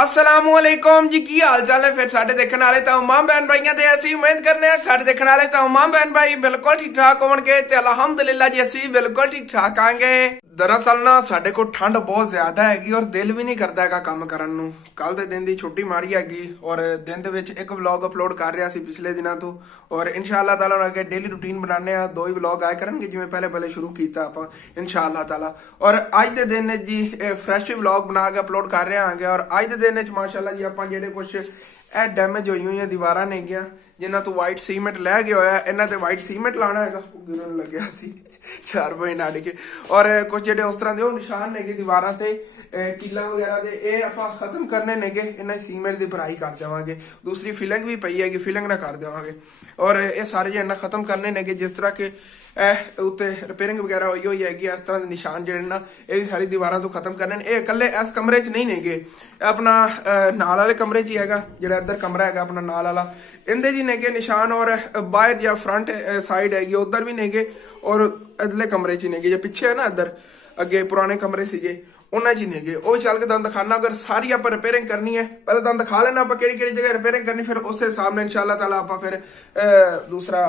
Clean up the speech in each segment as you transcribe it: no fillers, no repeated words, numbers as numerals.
असलामुअलैकुम जी की हाल चाल है। फिर साडे देखने वाले तमाम बहन भाइयों ते असी उम्मीद करने हैं साडे देखने वाले तमाम बहन भाई बिल्कुल ठीक ठाक होंगे ते अल्हम्दुलिल्लाह जी असी बिल्कुल ठीक ठाक आंगे। दरअसल ना साडे को ठंड बहुत ज्यादा हैगी और दिल भी नहीं करता हैगा काम करन नूं। कल दे दिन दी छुट्टी मारी हैगी और दिन दे विच एक व्लॉग अपलोड कर रहा सी पिछले दिनों तो और इंशाअल्लाह ताला हुण अगे डेली रूटीन बनाने आ। दो ही व्लॉग आया करनगे जिवें पहले पहले शुरू कीता आपां इंशाअल्लाह ताला। और अज दे दिन जी फ्रैश व्लॉग बना के अपलोड कर रहे आंगे और अज दे दिन माशाअल्लाह जी ਆਪਾਂ ਜਿਹੜੇ ਕੁਝ ਇਹ ਡੈਮੇਜ ਹੋਈ ਹੋਈਆਂ ਦੀਵਾਰਾਂ ਨੇਗੀਆਂ ਜਿਨ੍ਹਾਂ ਤੋਂ ਵਾਈਟ ਸੀਮੈਂਟ ਲੈ ਗਿਆ ਹੋਇਆ ਇਹਨਾਂ ਤੇ ਵਾਈਟ ਸੀਮੈਂਟ ਲਾਣਾ ਹੈਗਾ। ਗਿਰਨ ਲੱਗਿਆ ਸੀ 4 ਵਜੇ ਨਾੜ ਕੇ ਔਰ ਕੁਝ ਜਿਹੜੇ ਉਸ ਤਰ੍ਹਾਂ ਦੇ ਉਹ ਨਿਸ਼ਾਨ ਨੇਗੇ ਦੀਵਾਰਾਂ ਤੇ ਕਿੱਲਾ ਵਗੈਰਾ ਦੇ ਇਹ ਆਪਾਂ ਖਤਮ ਕਰਨੇ ਨੇਗੇ। ਇਹਨਾਂ ਸੀਮੈਂਟ ਦੀ ਭਰਾਈ ਕਰ ਦੇਵਾਂਗੇ। ਦੂਸਰੀ ਫਿਲਿੰਗ ਵੀ ਪਈ ਹੈਗੀ ਫਿਲਿੰਗ ਨਾ ਕਰ ਦੇਵਾਂਗੇ ਔਰ ਇਹ ਸਾਰੇ ਜਿਹੜੇ ਖਤਮ ਕਰਨੇ ਨੇਗੇ ਜਿਸ ਤਰ੍ਹਾਂ ਕਿ ਉੱਤੇ ਰਿਪੇਅਰਿੰਗ ਵਗੈਰਾ ਹੋਈ ਹੋਈ ਹੈਗੀ। ਇਸ ਤਰ੍ਹਾਂ ਦੇ ਨਿਸ਼ਾਨ ਜਿਹੜੇ ਨਾ ਇਹ ਵੀ ਸਾਰੀ ਦੀਵਾਰਾਂ ਤੋਂ ਖਤਮ ਕਰਨੇ ਨੇ। ਇਹ ਇਕੱਲੇ ਇਸ ਕਮਰੇ 'ਚ ਨਹੀਂ ਨੇਗੇ ਆਪਣਾ ਨਾਲ ਵਾਲੇ ਕਮਰੇ 'ਚ ਹੀ ਹੈਗਾ ਜਿਹੜਾ ਇੱਧਰ ਕਮਰਾ ਹੈਗਾ ਆਪਣਾ ਨਾਲ ਵਾਲਾ ਇਹਦੇ ਜੀ ਨੇਗੇ ਨਿਸ਼ਾਨ ਔਰ ਬਾਹਰ ਜਾਂ ਫਰੰਟ ਸਾਈਡ ਹੈਗੀ ਉਧਰ ਵੀ ਨੇਗੇ ਔਰ ਇਧਰਲੇ ਕਮਰੇ 'ਚ ਨੇਗੇ ਜੇ ਪਿੱਛੇ ਹੈ ਨਾ ਇੱਧਰ ਅੱਗੇ ਪੁਰਾਣੇ ਕਮਰੇ ਸੀਗੇ ਉਹਨਾਂ 'ਚ ਹੀ ਨੇਗੇ ਉਹ ਚੱਲ ਕੇ ਤੁਹਾਨੂੰ ਦਿਖਾਣਾ। ਅਗਰ ਸਾਰੀ ਆਪਾਂ ਰਿਪੇਅਰਿੰਗ ਕਰਨੀ ਹੈ ਪਹਿਲਾਂ ਤੁਹਾਨੂੰ ਦਿਖਾ ਲੈਣਾ ਆਪਾਂ ਕਿਹੜੀ ਕਿਹੜੀ ਜਗ੍ਹਾ ਰਿਪੇਅਰਿੰਗ ਕਰਨੀ ਫਿਰ ਉਸੇ ਹਿਸਾਬ ਨਾਲ ਇਨਸ਼ਾਅੱਲਾ ਤਾਲਾ ਆਪਾਂ ਫਿਰ ਦੂਸਰਾ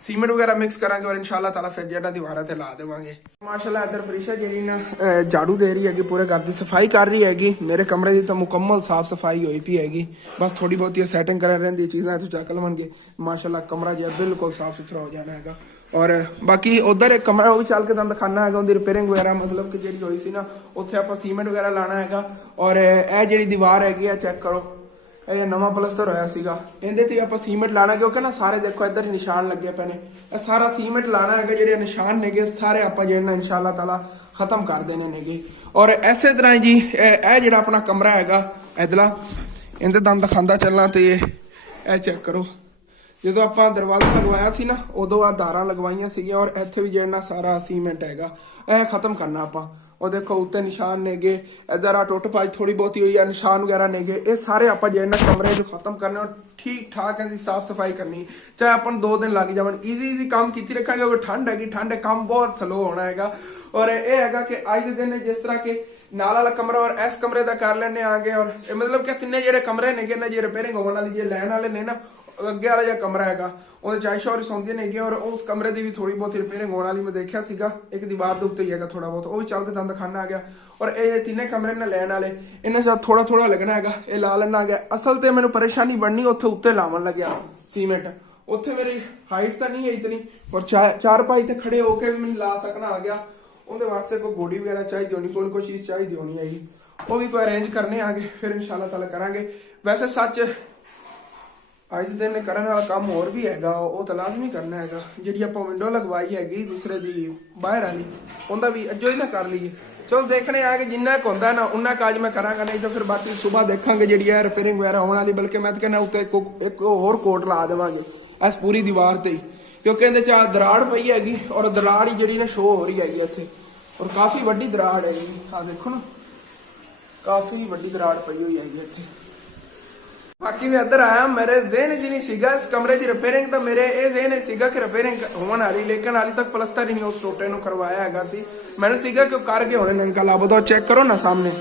ਸੀਮੈਂਟ ਵਗੈਰਾ ਮਿਕਸ ਕਰਾਂਗੇ ਔਰ ਇਨਸ਼ਾਅੱਲਾ ਤਾਲਾ ਫਿਰ ਜਿਹੜਾ ਦੀਵਾਰਾਂ ਤੇ ਲਾ ਦੇਵਾਂਗੇ। ਮਾਸ਼ਾਅੱਲਾ ਇੱਧਰ ਫਰੀਸ਼ਾ ਜਿਹੜੀ ਨਾ ਝਾੜੂ ਦੇ ਰਹੀ ਹੈਗੀ ਪੂਰੇ ਘਰ ਦੀ ਸਫਾਈ ਕਰ ਰਹੀ ਹੈਗੀ। ਮੇਰੇ ਕਮਰੇ ਦੀ ਤਾਂ ਮੁਕੰਮਲ ਸਾਫ ਸਫਾਈ ਹੋਈ ਪਈ ਹੈਗੀ ਬਸ ਥੋੜੀ ਬਹੁਤੀ ਸੈਟਿੰਗ ਕਰਨ ਰਹਿੰਦੀ ਚੀਜ਼ਾਂ ਤੋਂ ਚੱਕ ਲਵਾਂਗੇ। ਮਾਸ਼ਾਅੱਲਾ ਕਮਰਾ ਜਿਹਾ ਬਿਲਕੁਲ ਸਾਫ ਸੁਥਰਾ ਹੋ ਜਾਣਾ ਹੈਗਾ ਔਰ ਬਾਕੀ ਉਧਰ ਇੱਕ ਕਮਰਾ ਉਹ ਵੀ ਚੱਲ ਕੇ ਤੁਹਾਨੂੰ ਦਿਖਾਣਾ ਹੈਗਾ ਉਹਦੀ ਰਿਪੇਅਰਿੰਗ ਵਗੈਰਾ ਮਤਲਬ ਕਿ ਜਿਹੜੀ ਹੋਈ ਸੀ ਨਾ ਉੱਥੇ ਆਪਾਂ ਸੀਮੈਂਟ ਵਗੈਰਾ ਲਾਣਾ ਹੈਗਾ। ਔਰ ਇਹ ਜਿਹੜੀ ਦੀਵਾਰ ਹੈਗੀ ਆ ਚੈੱਕ ਕਰੋ ਇਹ ਨਵਾਂ ਪਲਸਤਰ ਹੋਇਆ ਸੀਗਾ ਇਹਦੇ ਤੇ ਆਪਾਂ ਸੀਮੈਂਟ ਲਾਣਾ ਕਿਉਂਕਿ ਨਾ ਸਾਰੇ ਦੇਖੋ ਇੱਧਰ ਨਿਸ਼ਾਨ ਲੱਗੇ ਪਏ ਨੇ ਇਹ ਸਾਰਾ ਸੀਮੈਂਟ ਲਾਣਾ ਹੈਗਾ। ਜਿਹੜੇ ਨਿਸ਼ਾਨ ਨੇਗੇ ਸਾਰੇ ਆਪਾਂ ਜਿਹੜੇ ਨਾ ਇਨਸ਼ਾਅੱਲਾ ਤਾਲਾ ਖਤਮ ਕਰ ਦੇਣੇ ਨੇਗੇ। ਔਰ ਇਸੇ ਤਰ੍ਹਾਂ ਜੀ ਇਹ ਜਿਹੜਾ ਆਪਣਾ ਕਮਰਾ ਹੈਗਾ ਇਧਰਲਾ ਇਹਦੇ ਤੁਹਾਨੂੰ ਦਿਖਾਉਂਦਾ ਚੱਲਾਂ ਤੇ ਇਹ ਚੈੱਕ ਕਰੋ ਜਦੋਂ ਆਪਾਂ ਦਰਵਾਜ਼ਾ ਲਗਵਾਇਆ ਸੀ ਨਾ ਉਦੋਂ ਆ ਧਾਰਾਂ ਲਗਵਾਈਆਂ ਸੀਗੀਆਂ ਔਰ ਇੱਥੇ ਵੀ ਜਿਹੜਾ ਸਾਰਾ ਸੀਮੈਂਟ ਹੈਗਾ ਇਹ ਖਤਮ ਕਰਨਾ ਆਪਾਂ। ਉਹ ਦੇਖੋ ਉੱਤੇ ਨਿਸ਼ਾਨ ਨੇਗੇ ਇੱਧਰ ਆ ਟੁੱਟ ਪਾਈ ਥੋੜੀ ਬਹੁਤੀ ਹੋਈ ਆ ਨਿਸ਼ਾਨ ਵਗੈਰਾ ਨੇਗੇ ਇਹ ਸਾਰੇ ਆਪਾਂ ਜਿਹੜਾ ਕਮਰੇ 'ਚ ਖਤਮ ਕਰਨੇ ਔਰ ਠੀਕ ਠਾਕ ਇਹਦੀ ਸਾਫ ਸਫਾਈ ਕਰਨੀ ਚਾਹੇ ਆਪਾਂ ਨੂੰ 2 ਦਿਨ ਲੱਗ ਜਾਵਣ ਈਜ਼ੀ ਕੰਮ ਕੀਤੀ ਰੱਖਾਂਗੇ। ਕਿਉਂਕਿ ਠੰਡ ਹੈਗੀ ਠੰਡ ਕੰਮ ਬਹੁਤ ਸਲੋ ਹੋਣਾ ਹੈਗਾ। ਔਰ ਇਹ ਹੈਗਾ ਕਿ ਅੱਜ ਦੇ ਦਿਨ ਜਿਸ ਤਰ੍ਹਾਂ ਕਿ ਨਾਲ ਵਾਲਾ ਕਮਰਾ ਔਰ ਇਸ ਕਮਰੇ ਦਾ ਕਰ ਲੈਣੇ ਆਗੇ ਔਰ ਇਹ ਮਤਲਬ ਕਿ ਤਿੰਨੇ ਜਿਹੜੇ ਕਮਰੇ ਨੇਗੇ ਨਾ ਜੇ ਰਿਪੇਅਰਿੰਗ ਹੋਣ ਵਾਲੀ ਜੇ ਲੈਣ ਵਾਲੇ ਨੇ ਨਾ ਅੱਗੇ ਵਾਲਾ ਜਿਹੜਾ ਕਮਰਾ ਹੈਗਾ ਉਹਦੇ ਚਾਇਸ਼ਾ ਔਰ ਸੌਂਦੀਆਂ ਨੇਗੀਆਂ ਔਰ ਉਸ ਕਮਰੇ ਦੀ ਵੀ ਥੋੜੀ ਬਹੁਤ ਰਿਪੇਅਰਿੰਗ ਹੋਣ ਵਾਲੀ ਮੈਂ ਦੇਖਿਆ ਸੀਗਾ ਇੱਕ ਦੀਵਾਰ ਦੇ ਉੱਤੇ ਹੀ ਹੈਗਾ ਥੋੜਾ ਬਹੁਤ ਉਹ ਵੀ ਚੱਲ ਕੇ ਤੁਹਾਨੂੰ ਦਿਖਾਣਾ ਆ ਗਿਆ। ਔਰ ਇਹ ਤਿੰਨੇ ਕਮਰੇ ਨੇ ਲੈਣ ਵਾਲੇ ਇਹਨਾਂ 'ਚ ਥੋੜਾ ਥੋੜਾ ਲੱਗਣਾ ਹੈਗਾ ਇਹ ਲਾ ਲੈਣਾ ਆ ਗਿਆ। ਅਸਲ ਤੇ ਮੈਨੂੰ ਪਰੇਸ਼ਾਨੀ ਬਣਨੀ ਉੱਥੇ ਉੱਤੇ ਲਾਉਣ ਲੱਗਿਆ ਸੀਮੈਂਟ ਉੱਥੇ ਮੇਰੀ ਹਾਈਟ ਤਾਂ ਨਹੀਂ ਹੈ ਇਤਨੀ ਔਰ ਚਾਰ ਪਾਈ ਤੇ ਖੜੇ ਹੋ ਕੇ ਵੀ ਮੈਨੂੰ ਲਾ ਸਕਣਾ ਆ ਗਿਆ। ਉਹਦੇ ਵਾਸਤੇ ਕੋਈ ਗੋਡੀ ਵਗੈਰਾ ਚਾਹੀਦੀ ਹੋਣੀ ਕੋਈ ਚੀਜ਼ ਚਾਹੀਦੀ ਹੋਣੀ ਹੈਗੀ ਉਹ ਵੀ ਕੋਈ ਅਰੇਂਜ ਕਰਨੇ ਆਗੇ ਫਿਰ ਇਨਸ਼ਾਅੱਲਾ ਤਾਲਾ ਕਰਾਂਗੇ। ਵੈਸੇ ਸੱਚ ਅੱਜ ਦੇ ਦਿਨ ਕਰਨ ਵਾਲਾ ਕੰਮ ਹੋਰ ਵੀ ਹੈਗਾ ਉਹ ਤਾਂ ਲਾਜ਼ਮੀ ਕਰਨਾ ਹੈਗਾ। ਜਿਹੜੀ ਆਪਾਂ ਵਿੰਡੋ ਲਗਵਾਈ ਹੈਗੀ ਦੂਸਰੇ ਦੀ ਬਾਹਰ ਵਾਲੀ ਉਹਦਾ ਵੀ ਅੱਜੋ ਹੀ ਨਾ ਕਰ ਲਈਏ। ਚਲੋ ਦੇਖਣੇ ਆ ਕਿ ਜਿੰਨਾ ਕੁ ਹੁੰਦਾ ਨਾ ਉਨਾ ਕੁ ਅੱਜ ਮੈਂ ਕਰਾਂਗਾ ਨਹੀਂ ਤਾਂ ਫਿਰ ਬਾਕੀ ਸਵੇਰ ਦੇਖਾਂਗੇ ਜਿਹੜੀ ਹੈ ਰਿਪੇਅਰਿੰਗ ਵਗੈਰਾ ਹੋਣ ਵਾਲੀ। ਬਲਕਿ ਮੈਂ ਤਾਂ ਕਹਿੰਦਾ ਉੱਤੇ ਇੱਕ ਹੋਰ ਕੋਟ ਲਾ ਦੇਵਾਂਗੇ ਇਸ ਪੂਰੀ ਦੀਵਾਰ ਤੇ ਹੀ ਕਿਉਂਕਿ ਇਹਦੇ 'ਚ ਦਰਾੜ ਪਈ ਹੈਗੀ ਔਰ ਦਰਾੜ ਹੀ ਜਿਹੜੀ ਨਾ ਸ਼ੋ ਹੋ ਰਹੀ ਹੈਗੀ ਇੱਥੇ ਔਰ ਕਾਫੀ ਵੱਡੀ ਦਰਾੜ ਹੈਗੀ ਆ ਦੇਖੋ ਨਾ ਕਾਫੀ ਵੱਡੀ ਦਰਾੜ ਪਈ ਹੋਈ ਹੈਗੀ ਇੱਥੇ। ਬਾਕੀ ਮੈਂ ਇੱਧਰ ਆਇਆ ਮੇਰੇ ਜ਼ਿਹਨ 'ਚ ਨਹੀਂ ਸੀਗਾ ਇਸ ਕਮਰੇ ਦੀ ਰਿਪੇਅਰਿੰਗ ਤਾਂ ਮੇਰੇ ਇਹ ਜ਼ਿਹਨ ਸੀਗਾ ਕਿ ਰਿਪੇਅਰਿੰਗ ਹੋਣ ਵਾਲੀ ਲੇਕਿਨ ਹਾਲੇ ਤੱਕ ਪਲਸਤਰ ਹੀ ਨਹੀਂ ਉਸ ਟੋਟੇ ਨੂੰ ਕਰਵਾਇਆ ਹੈਗਾ ਸੀ। ਮੈਨੂੰ ਸੀਗਾ ਕਿ ਉਹ ਕਰ ਗਏ ਹੋਣੇ ਨੇ ਕੱਲ ਆਪ ਚੈੱਕ ਕਰੋ ਨਾ ਸਾਹਮਣੇ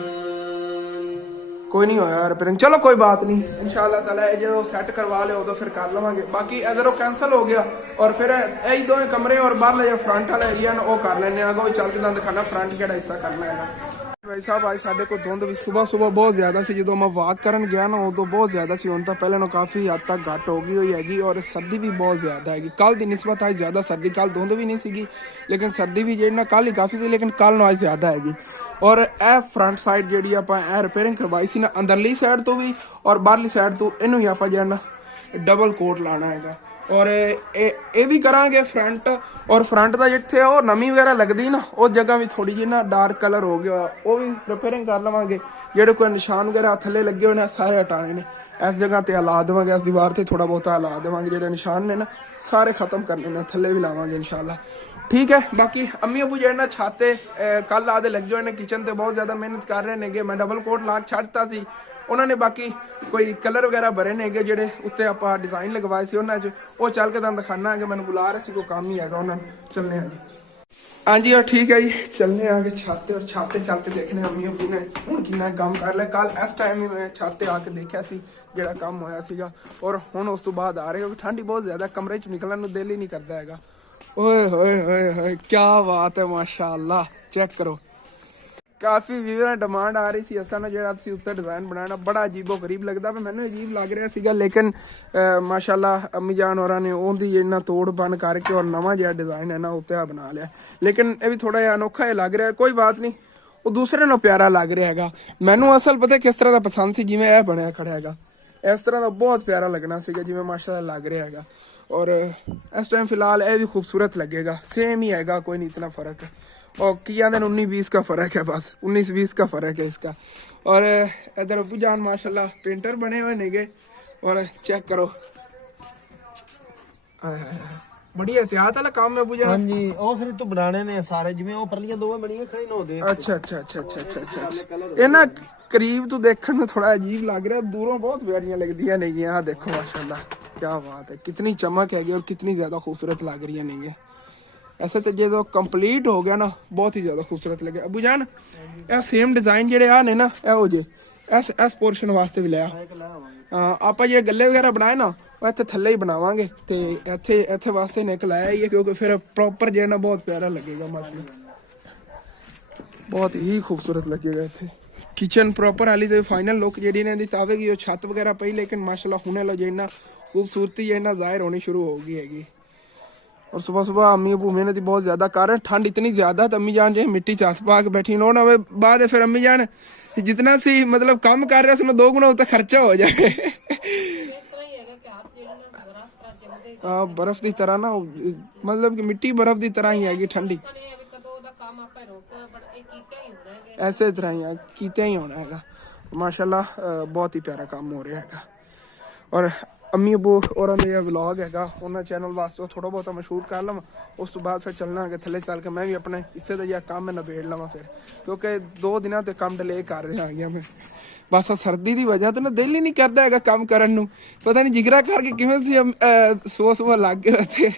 ਕੋਈ ਨਹੀਂ ਹੋਇਆ ਰਿਪੇਅਰਿੰਗ। ਚਲੋ ਕੋਈ ਬਾਤ ਨਹੀਂ ਇਨਸ਼ਾਅੱਲਾ ਤਾਲਾ ਇਹ ਜਦੋਂ ਸੈੱਟ ਕਰਵਾ ਲਿਓ ਉਦੋਂ ਫਿਰ ਕਰ ਲਵਾਂਗੇ। ਬਾਕੀ ਅਗਰ ਉਹ ਕੈਂਸਲ ਹੋ ਗਿਆ ਔਰ ਫਿਰ ਇਹ ਦੋਵੇਂ ਕਮਰੇ ਔਰ ਬਾਹਰਲਾ ਜਿਹੜਾ ਫਰੰਟ ਵਾਲਾ ਏਰੀਆ ਨਾ ਉਹ ਕਰ ਲੈਣੇ ਆਗਾ ਉਹ ਚੱਲ ਕੇ ਤੁਹਾਨੂੰ ਦਿਖਾਣਾ ਫਰੰਟ ਕਿਹੜਾ ਹਿੱਸਾ ਕਰਨਾ ਹੈਗਾ। ਭਾਈ ਸਾਹਿਬ ਅੱਜ ਸਾਡੇ ਕੋਲ ਧੁੰਦ ਵੀ ਸੁਬਾਹ ਬਹੁਤ ਜ਼ਿਆਦਾ ਸੀ ਜਦੋਂ ਮੈਂ ਵਾਕ ਕਰਨ ਗਿਆ ਨਾ ਉਦੋਂ ਬਹੁਤ ਜ਼ਿਆਦਾ ਸੀ। ਹੁਣ ਤਾਂ ਪਹਿਲਾਂ ਨਾਲੋਂ ਕਾਫੀ ਹੱਦ ਤੱਕ ਘੱਟ ਹੋ ਗਈ ਹੋਈ ਹੈਗੀ ਔਰ ਸਰਦੀ ਵੀ ਬਹੁਤ ਜ਼ਿਆਦਾ ਹੈਗੀ। ਕੱਲ ਦੀ ਨਿਸਬਤ ਅੱਜ ਜ਼ਿਆਦਾ ਸਰਦੀ ਕੱਲ ਧੁੰਦ ਵੀ ਨਹੀਂ ਸੀਗੀ ਲੇਕਿਨ ਸਰਦੀ ਵੀ ਜਿਹੜੀ ਨਾ ਕੱਲ ਹੀ ਕਾਫੀ ਸੀ ਲੇਕਿਨ ਕੱਲ ਨੂੰ ਅੱਜ ਜ਼ਿਆਦਾ ਹੈਗੀ। ਔਰ ਇਹ ਫਰੰਟ ਸਾਈਡ ਜਿਹੜੀ ਆਪਾਂ ਇਹ ਰਿਪੇਅਰਿੰਗ ਕਰਵਾਈ ਸੀ ਨਾ ਅੰਦਰਲੀ ਸਾਈਡ ਤੋਂ ਵੀ ਔਰ ਬਾਹਰਲੀ ਸਾਈਡ ਤੋਂ ਇਹਨੂੰ ਹੀ ਆਪਾਂ ਜਿਹੜਾ ਡਬਲ ਕੋਟ ਲਾਣਾ ਹੈਗਾ ਔਰ ਇਹ ਵੀ ਕਰਾਂਗੇ ਫਰੰਟ ਔਰ ਫਰੰਟ ਦਾ ਜਿੱਥੇ ਉਹ ਨਵੀਂ ਵਗੈਰਾ ਲੱਗਦੀ ਨਾ ਉਹ ਜਗ੍ਹਾ ਵੀ ਥੋੜੀ ਜਿਹੀ ਨਾ ਡਾਰਕ ਕਲਰ ਹੋ ਗਿਆ ਉਹ ਵੀ ਰਿਪੇਅਰਿੰਗ ਕਰ ਲਵਾਂਗੇ। ਜਿਹੜੇ ਕੋਈ ਨਿਸ਼ਾਨ ਵਗੈਰਾ ਥੱਲੇ ਲੱਗੇ ਹੋਏ ਨੇ ਸਾਰੇ ਹਟਾਣੇ ਨੇ ਇਸ ਜਗ੍ਹਾ ਤੇ ਲਾ ਦੇਵਾਂਗੇ ਇਸ ਦੀਵਾਰ ਤੇ ਥੋੜਾ ਬਹੁਤਾ ਲਾ ਦੇਵਾਂਗੇ ਜਿਹੜੇ ਨਿਸ਼ਾਨ ਨੇ ਨਾ ਸਾਰੇ ਖਤਮ ਕਰਨੇ ਨੇ ਥੱਲੇ ਵੀ ਲਾਵਾਂਗੇ ਇਨਸ਼ਾਅੱਲਾ ਠੀਕ ਹੈ। ਬਾਕੀ ਅੰਮੀ ਅਬੂ ਜਿਹੜੇ ਨਾ ਛਾਤੇ ਕੱਲ ਆਦੇ ਲੱਗੇ ਹੋਏ ਨੇ ਕਿਚਨ ਤੇ ਬਹੁਤ ਜ਼ਿਆਦਾ ਮਿਹਨਤ ਕਰ ਰਹੇ ਨੇਗੇ। ਮੈਂ ਡਬਲ ਕੋਟ ਲਾ ਕੇ ਛੱਡਤਾ ਸੀ ਉਹਨਾਂ ਨੇ ਬਾਕੀ ਕੋਈ ਕਲਰ ਵਗੈਰਾ ਭਰੇ ਨੇਗੇ ਜਿਹੜੇ ਉੱਤੇ ਆਪਾਂ ਡਿਜ਼ਾਈਨ ਲਗਵਾਏ ਸੀ ਉਹਨਾਂ 'ਚ ਉਹ ਚੱਲ ਕੇ ਤੁਹਾਨੂੰ ਦਿਖਾਣਾ ਹੈਗਾ। ਮੈਨੂੰ ਬੁਲਾ ਰਹੇ ਸੀ ਕੋਈ ਕੰਮ ਹੀ ਹੈਗਾ ਉਹਨਾਂ ਨੂੰ ਚੱਲਣੇ ਆ ਜੀ। हाँ जी और ठीक है जी, चलने आगे छाते और छाते चल के देखने अम्मी अब्बू ने हुण कितना काम कर लिया। कल इस टाइम ही मैं छाते आके देखा सी ਜਿਹੜਾ ਕੰਮ ਹੋਇਆ ਸੀਗਾ ਔਰ ਹੁਣ ਉਸ ਤੋਂ ਬਾਅਦ ਆ ਰਹੇ ਕਿਉਂਕਿ ਠੰਡ ਹੀ ਬਹੁਤ ਜ਼ਿਆਦਾ ਕਮਰੇ ਚ ਨਿਕਲਣ ਨੂੰ ਦਿਲ ਹੀ ਨਹੀਂ ਕਰਦਾ ਹੈਗਾ। ਓਏ ਹੋਏ ਹੋਏ ਹੋਏ ਕੀ ਬਾਤ ਹੈ ਮਾਸ਼ਾਅੱਲਾ ਚੈੱਕ ਕਰੋ। ਕਾਫੀ ਵੀਰਾਂ ਦੀ ਡਿਮਾਂਡ ਆ ਰਹੀ ਸੀ ਅਸਾਂ ਨੇ ਜਿਹੜਾ ਤੁਸੀਂ ਉੱਤੇ ਡਿਜ਼ਾਈਨ ਬਣਾਉਣਾ ਬੜਾ ਅਜੀਬੋ ਗਰੀਬ ਲੱਗਦਾ ਪਰ ਮੈਨੂੰ ਅਜੀਬ ਲੱਗ ਰਿਹਾ ਸੀਗਾ ਲੇਕਿਨ ਮਾਸ਼ਾਅੱਲਾ ਅੰਮੀ ਜਾਨ ਹੋਰਾਂ ਨੇ ਉਹਦੀ ਇਹਨਾਂ ਤੋੜ ਬਣ ਕਰਕੇ ਔਰ ਨਵਾਂ ਜਿਹੜਾ ਡਿਜ਼ਾਈਨ ਹੈ ਨਾ ਉੱਤੇ ਬਣਾ ਲਿਆ। ਲੇਕਿਨ ਇਹ ਵੀ ਥੋੜਾ ਜਿਹਾ ਅਨੋਖਾ ਜਿਹਾ ਲੱਗ ਰਿਹਾ ਕੋਈ ਬਾਤ ਨਹੀਂ ਉਹ ਦੂਸਰੇ ਨੂੰ ਪਿਆਰਾ ਲੱਗ ਰਿਹਾ ਹੈਗਾ। ਮੈਨੂੰ ਅਸਲ ਪਤਾ ਕਿਸ ਤਰ੍ਹਾਂ ਦਾ ਪਸੰਦ ਸੀ ਜਿਵੇਂ ਇਹ ਬਣਿਆ ਖੜਾ ਹੈਗਾ ਇਸ ਤਰ੍ਹਾਂ ਦਾ ਬਹੁਤ ਪਿਆਰਾ ਲੱਗਣਾ ਸੀਗਾ ਜਿਵੇਂ ਮਾਸ਼ਾਅੱਲਾ ਲੱਗ ਰਿਹਾ ਹੈਗਾ। और इस टाइम फिलहाल ये भी खूबसूरत लगेगा सेम ही हैगा कोई नहीं इतना फ़र्क है। और किया दिन 19-20 का फ़र्क है बस 19-20 का फ़र्क है इसका। और इधर अबू जान माशाल्लाह पेंटर बने हुए नेगे और चेक करो बड़ी एहतियात वाला काम है अबू जान। हाँ जी ਉਹ ਫਿਰ ਤੋਂ ਬਣਾਣੇ ਨੇ ਸਾਰੇ ਜਿਵੇਂ ਉਹ ਪਰਲੀਆਂ ਦੋਵੇਂ ਬਣੀਆਂ ਖੜੀ ਨਾ ਉਹਦੇ। अच्छा ये ना करीब तो देखने में थोड़ा अजीब लग रहा है दूरों बहुत प्यारियां लगदियां नहीं है। हाँ देखो माशाल्लाह क्या बात है कितनी चमक हैगी और कितनी ज़्यादा खूबसूरत लग रही है नहीं है। ऐसे तो जो कंप्लीट हो गया ना बहुत ही ज़्यादा खूबसूरत लगे। अबू जान ये सेम डिज़ाइन ਜਿਹੜੇ ਆ ਨੇ ਨਾ ਇਹ ਹੋ ਜੇ ਇਸ ਪੋਰਸ਼ਨ ਵਾਸਤੇ ਵੀ ਲਿਆ ਆਪਾਂ ਜਿਹੜੇ ਗੱਲੇ ਵਗੈਰਾ ਬਣਾਏ ਨਾ ਉਹ ਇੱਥੇ ਥੱਲੇ ਹੀ ਬਣਾਵਾਂਗੇ ਤੇ ਇੱਥੇ ਵਾਸਤੇ ਨੇ ਇੱਕ ਲਾਇਆ ਹੀ ਹੈ ਕਿਉਂਕਿ ਫਿਰ ਪ੍ਰੋਪਰ ਜਿਹੜਾ ਨਾ ਬਹੁਤ ਪਿਆਰਾ ਲੱਗੇਗਾ ਮਾਸ਼ਾਅੱਲਾ ਬਹੁਤ ਹੀ ਖੂਬਸੂਰਤ ਲੱਗੇਗਾ ਇੱਥੇ। किचन प्रॉपर हाली तो फाइनल लुक जी ने आवेगी छत वगैरह पई लेकिन माशाल्लाह हुणे लो जिन्ना खूबसूरती है जाहिर होनी शुरू हो गई हैगी। और सुबह सुबह अम्मी अबू मेहनत बहुत ज़्यादा कर रहे ठंड इतनी ज़्यादा तो अम्मी जान जो मिट्टी च हथ पा के बैठी नो ना बाद फिर अम्मी जान जितना सी मतलब काम कर रहे उसमें 2 गुना उत्ते खर्चा हो जाए। हाँ बर्फ की तरह ना मतलब कि मिट्टी बर्फ की तरह ही हैगी ठंडी ऐसे तरह ही कीते ही होना है माशाल्लाह बहुत ही प्यारा काम हो रहा है। और अम्मी अबू और मेरा व्लॉग हैगा उन्होंने चैनल वास्ते थोड़ा बहुत मैं शूट कर लवां उस तो बाद फिर चलना है थले चल के मैं भी अपने हिस्से का जो काम है नबेड़ लवां फिर क्योंकि 2 दिनों तो काम डिले कर रहा गया मैं बस सर्दी की वजह तो ना दिल ही नहीं करता है काम करन नूं पता नहीं जिगरा करके किवें सी सुबह लग गए थे।